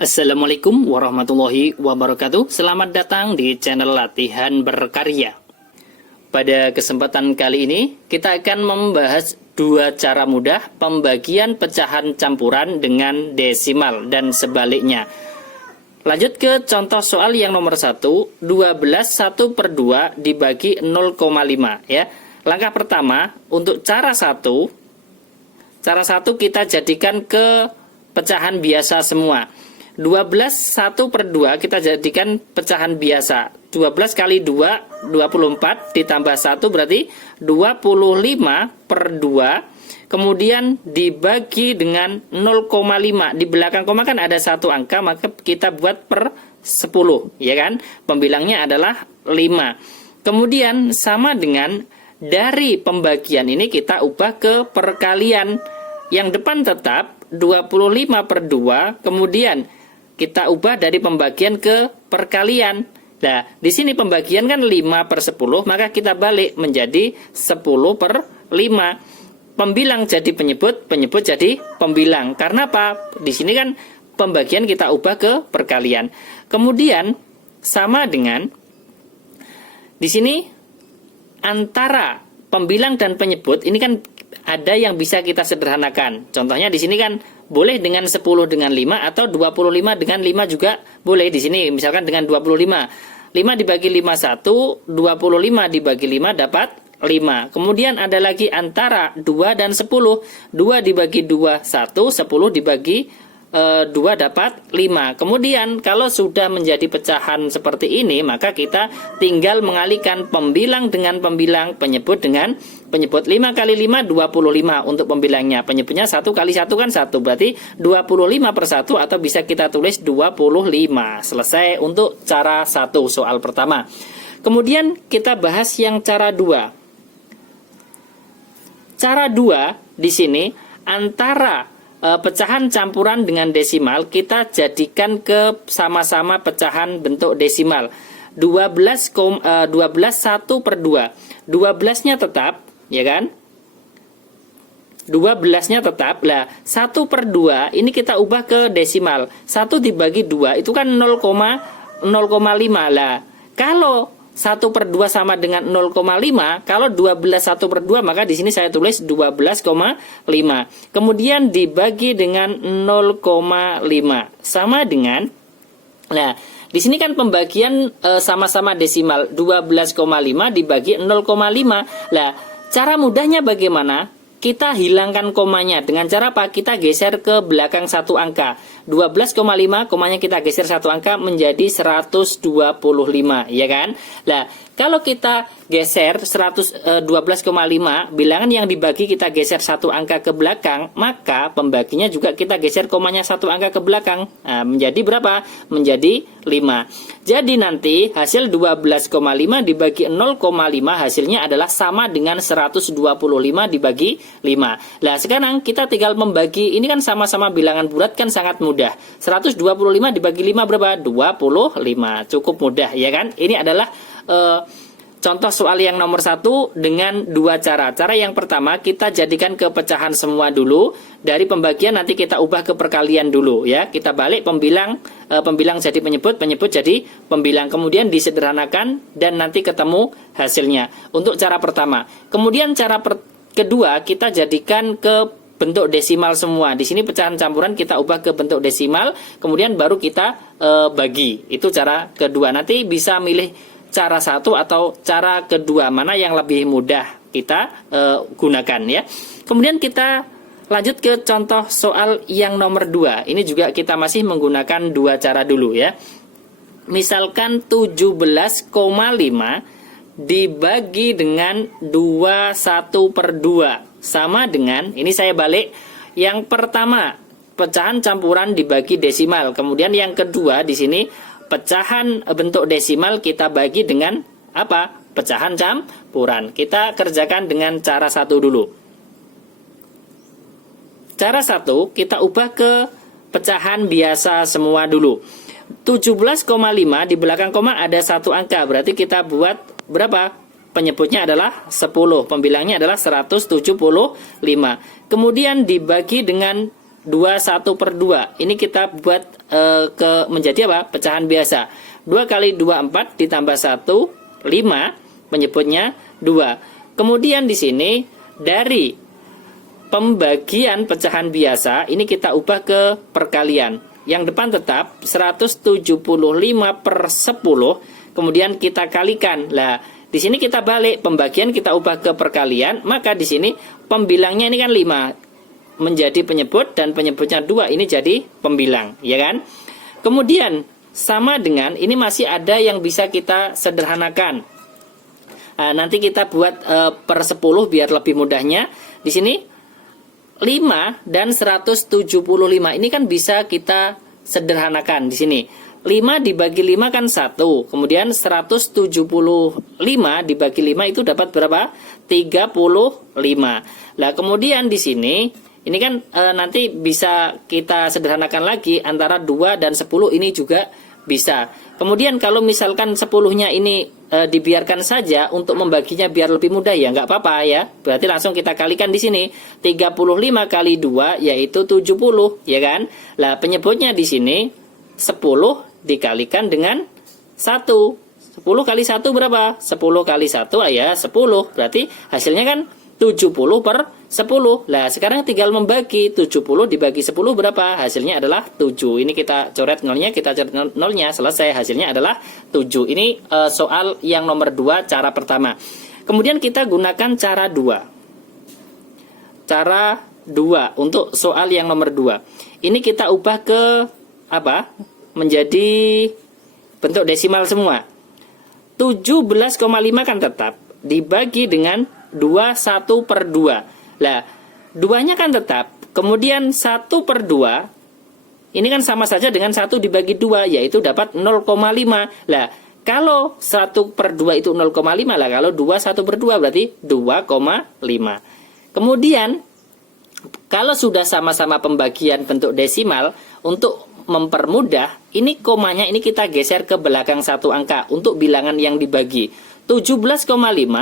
Assalamualaikum warahmatullahi wabarakatuh. Selamat datang di channel Latihan Berkarya. Pada kesempatan kali ini, kita akan membahas dua cara mudah pembagian pecahan campuran dengan desimal dan sebaliknya. Lanjut ke contoh soal yang nomor 1, 12 1 per 2 dibagi 0,5 ya. Langkah pertama, untuk cara satu kita jadikan ke pecahan biasa semua. 12 1 per 2 kita jadikan pecahan biasa. 12 kali 2, 24 ditambah 1 berarti 25 per 2. Kemudian dibagi dengan 0,5. Di belakang koma kan ada satu angka, maka kita buat per 10, ya kan? Pembilangnya adalah 5. Kemudian sama dengan dari pembagian ini kita ubah ke perkalian. Yang depan tetap 25 per 2, kemudian kita ubah dari pembagian ke perkalian. Nah, di sini pembagian kan 5 per 10, maka kita balik menjadi 10 per 5. Pembilang jadi penyebut, penyebut jadi pembilang. Karena apa? Di sini kan pembagian kita ubah ke perkalian. Kemudian sama dengan di sini antara pembilang dan penyebut ini kan ada yang bisa kita sederhanakan. Contohnya di sini kan boleh dengan 10 dengan 5 atau 25 dengan 5 juga boleh di sini. Misalkan dengan 25. 5 dibagi 5 1, 25 dibagi 5 dapat 5. Kemudian ada lagi antara 2 dan 10. 2 dibagi 2 1, 10 dibagi 2 dapat 5. Kemudian kalau sudah menjadi pecahan seperti ini, maka kita tinggal mengalihkan pembilang dengan pembilang, penyebut dengan penyebut. 5 kali 5 25 untuk pembilangnya. Penyebutnya 1 kali 1 kan 1, berarti 25 per 1 atau bisa kita tulis 25. Selesai untuk cara 1 soal pertama. Kemudian kita bahas yang cara 2. Cara 2 di sini antara pecahan campuran dengan desimal kita jadikan ke sama-sama pecahan bentuk desimal. 12 1 per 2. 12-nya tetap, ya kan? 12-nya tetap. Lah, 1 per 2 ini kita ubah ke desimal. 1 dibagi 2 itu kan 0,05. Lah, kalau 1 per 2 sama dengan 0,5, kalau 12 1 per 2 maka di sini saya tulis 12,5. Kemudian dibagi dengan 0,5 sama dengan, nah di sini kan pembagian sama-sama desimal, 12,5 dibagi 0,5. Lah, cara mudahnya bagaimana? Kita hilangkan komanya. Dengan cara apa? Kita geser ke belakang satu angka. 12,5 komanya kita geser satu angka menjadi 125, ya kan? Lah, kalau kita geser 12,5, bilangan yang dibagi kita geser satu angka ke belakang, maka pembaginya juga kita geser komanya satu angka ke belakang. Nah, menjadi berapa? Menjadi 5. Jadi nanti hasil 12,5 dibagi 0,5 hasilnya adalah sama dengan 125 dibagi 5. Nah, sekarang kita tinggal membagi, ini kan sama-sama bilangan bulat kan sangat mudah. 125 dibagi 5 berapa? 25. Cukup mudah, ya kan? Ini adalah contoh soal yang nomor 1 dengan dua cara. Cara yang pertama kita jadikan ke pecahan semua dulu. Dari pembagian nanti kita ubah ke perkalian dulu, ya. Kita balik pembilang jadi penyebut, penyebut jadi pembilang. Kemudian disederhanakan dan nanti ketemu hasilnya. Untuk cara pertama. Kemudian cara kedua kita jadikan ke bentuk desimal semua. Di sini pecahan campuran kita ubah ke bentuk desimal, kemudian baru kita bagi. Itu cara kedua. Nanti bisa milih cara satu atau cara kedua, mana yang lebih mudah kita gunakan, ya. Kemudian kita lanjut ke contoh soal yang nomor 2. Ini juga kita masih menggunakan dua cara dulu, ya. Misalkan 17,5 dibagi dengan 21 per 2 sama dengan, ini saya balik, yang pertama pecahan campuran dibagi desimal, kemudian yang kedua di sini pecahan bentuk desimal kita bagi dengan apa? Pecahan campuran. Kita kerjakan dengan cara 1 dulu. Cara 1 kita ubah ke pecahan biasa semua dulu. 17,5 di belakang koma ada satu angka, berarti kita buat berapa? Penyebutnya adalah 10, pembilangnya adalah 175. Kemudian dibagi dengan 2 1 per 2. Ini kita buat menjadi apa? Pecahan biasa. 2 kali 2 4 ditambah 1 5, penyebutnya 2. Kemudian di sini dari pembagian pecahan biasa ini kita ubah ke perkalian. Yang depan tetap 175 per 10, kemudian kita kalikan. Lah, di sini kita balik, pembagian kita ubah ke perkalian, maka di sini pembilangnya ini kan 5 menjadi penyebut dan penyebutnya 2, ini jadi pembilang, ya kan? Kemudian sama dengan ini masih ada yang bisa kita sederhanakan. Nah, nanti kita buat per 10 biar lebih mudahnya. Di sini 5 dan 175 ini kan bisa kita sederhanakan di sini. 5 dibagi 5 kan 1. Kemudian 175 dibagi 5 itu dapat berapa? 35. Lah kemudian di sini ini kan nanti bisa kita sederhanakan lagi antara 2 dan 10 ini juga bisa. Kemudian kalau misalkan 10-nya ini dibiarkan saja untuk membaginya biar lebih mudah ya nggak apa-apa ya. Berarti langsung kita kalikan di sini 35 kali 2 yaitu 70, ya kan? Lah penyebutnya di sini 10 dikalikan dengan 1. 10 kali 1 berapa? 10 kali 1 ya 10. Berarti hasilnya kan 70 per 10. Lah sekarang tinggal membagi 70 dibagi 10 berapa? Hasilnya adalah 7. Ini kita coret nolnya, kita coret nolnya, selesai. Hasilnya adalah 7. Ini soal yang nomor 2, cara pertama. Kemudian kita gunakan cara 2. Cara 2 untuk soal yang nomor 2. Ini kita ubah ke apa? Menjadi bentuk desimal semua. 17,5 kan tetap dibagi dengan 21 per 2. Lah, 2-nya kan tetap. Kemudian 1 per 2 ini kan sama saja dengan 1 dibagi 2, yaitu dapat 0,5. Lah, kalau 1 per 2 itu 0,5 lah. Kalau 2 1 per 2 berarti 2,5. Kemudian kalau sudah sama-sama pembagian bentuk desimal, untuk mempermudah, ini komanya ini kita geser ke belakang satu angka untuk bilangan yang dibagi. 17,5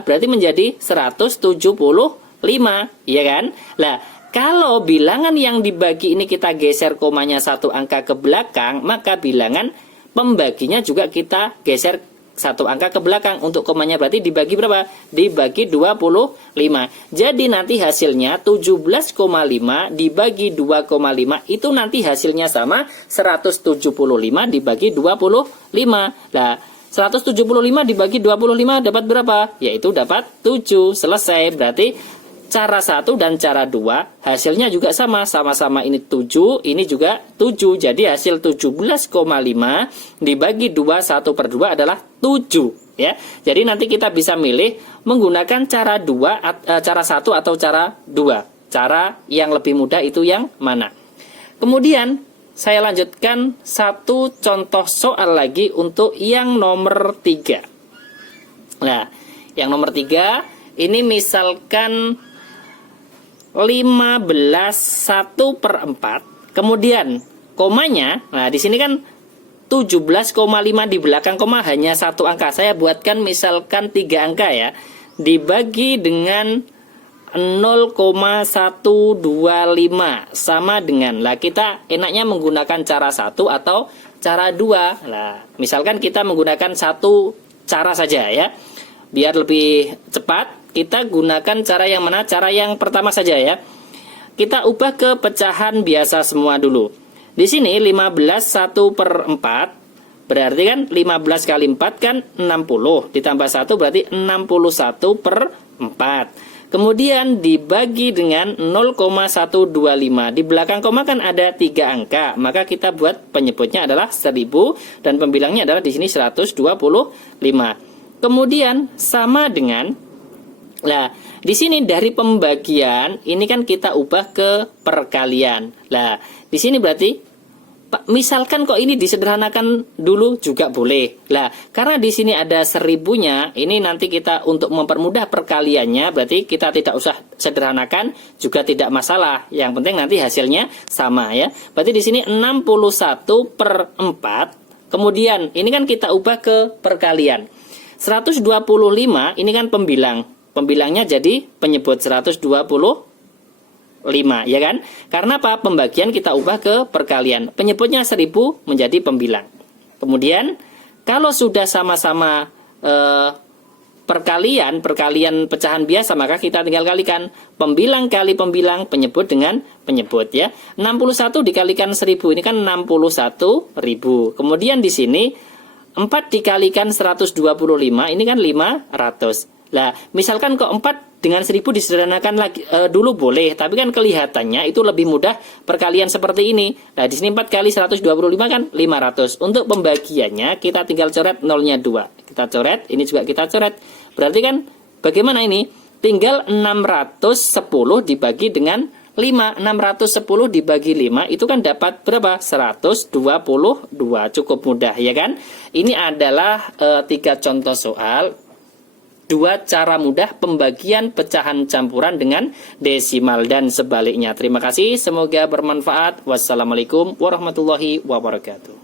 berarti menjadi 175, ya kan? Lah, kalau bilangan yang dibagi ini kita geser komanya satu angka ke belakang, maka bilangan pembaginya juga kita geser satu angka ke belakang. Untuk komanya berarti dibagi berapa? Dibagi 25. Jadi nanti hasilnya 17,5 dibagi 2,5 itu nanti hasilnya sama 175 dibagi 25. Nah, 175 dibagi 25 dapat berapa? Yaitu dapat 7. Selesai. Berarti cara 1 dan cara 2 hasilnya juga sama-sama ini 7, ini juga 7. Jadi hasil 17,5 dibagi 2 1 per 2 adalah 7, ya. Jadi nanti kita bisa milih menggunakan cara 2, cara 1 atau cara 2. Cara yang lebih mudah itu yang mana? Kemudian saya lanjutkan satu contoh soal lagi untuk yang nomor 3. Nah, yang nomor 3 ini misalkan 15 1 per 4. Kemudian komanya, nah di sini kan 17,5 di belakang koma hanya satu angka. Saya buatkan misalkan 3 angka ya. Dibagi dengan 0,125 sama dengan. Lah kita enaknya menggunakan cara 1 atau cara 2. Nah, misalkan kita menggunakan satu cara saja ya. Biar lebih cepat, kita gunakan cara yang mana? Cara yang pertama saja ya. Kita ubah ke pecahan biasa semua dulu. Di sini 15 1 per 4 berarti kan 15 kali 4 kan 60. Ditambah 1 berarti 61 per 4. Kemudian dibagi dengan 0,125. Di belakang koma kan ada 3 angka. Maka kita buat penyebutnya adalah 1000 dan pembilangnya adalah di sini 125. Kemudian sama dengan, lah di sini dari pembagian ini kan kita ubah ke perkalian. Lah di sini berarti misalkan kok ini disederhanakan dulu juga boleh. Lah karena di sini ada 1000-nya, ini nanti kita untuk mempermudah perkaliannya berarti kita tidak usah sederhanakan juga tidak masalah. Yang penting nanti hasilnya sama ya. Berarti di sini 61 per 4. Kemudian ini kan kita ubah ke perkalian. 125 ini kan pembilang. Pembilangnya jadi penyebut 125. ya kan? Karena apa? Pembagian kita ubah ke perkalian. Penyebutnya 1000 menjadi pembilang. Kemudian kalau sudah sama-sama perkalian pecahan biasa, maka kita tinggal kalikan pembilang kali pembilang, penyebut dengan penyebut ya. 61 dikalikan 1000 ini kan 61.000. Kemudian di sini 4 dikalikan 125 ini kan 500. Lah, misalkan kok 4 dengan 1000 disederhanakan lagi dulu boleh, tapi kan kelihatannya itu lebih mudah perkalian seperti ini. Nah, di sini 4 kali 125 kan 500. Untuk pembagiannya kita tinggal coret nolnya 2. Kita coret, ini juga kita coret. Berarti kan bagaimana ini? Tinggal 610 dibagi dengan 5. 610 dibagi 5 itu kan dapat berapa? 122. Cukup mudah ya kan? Ini adalah 3 contoh soal, 2 cara mudah pembagian pecahan campuran dengan desimal dan sebaliknya. Terima kasih, semoga bermanfaat. Wassalamualaikum warahmatullahi wabarakatuh.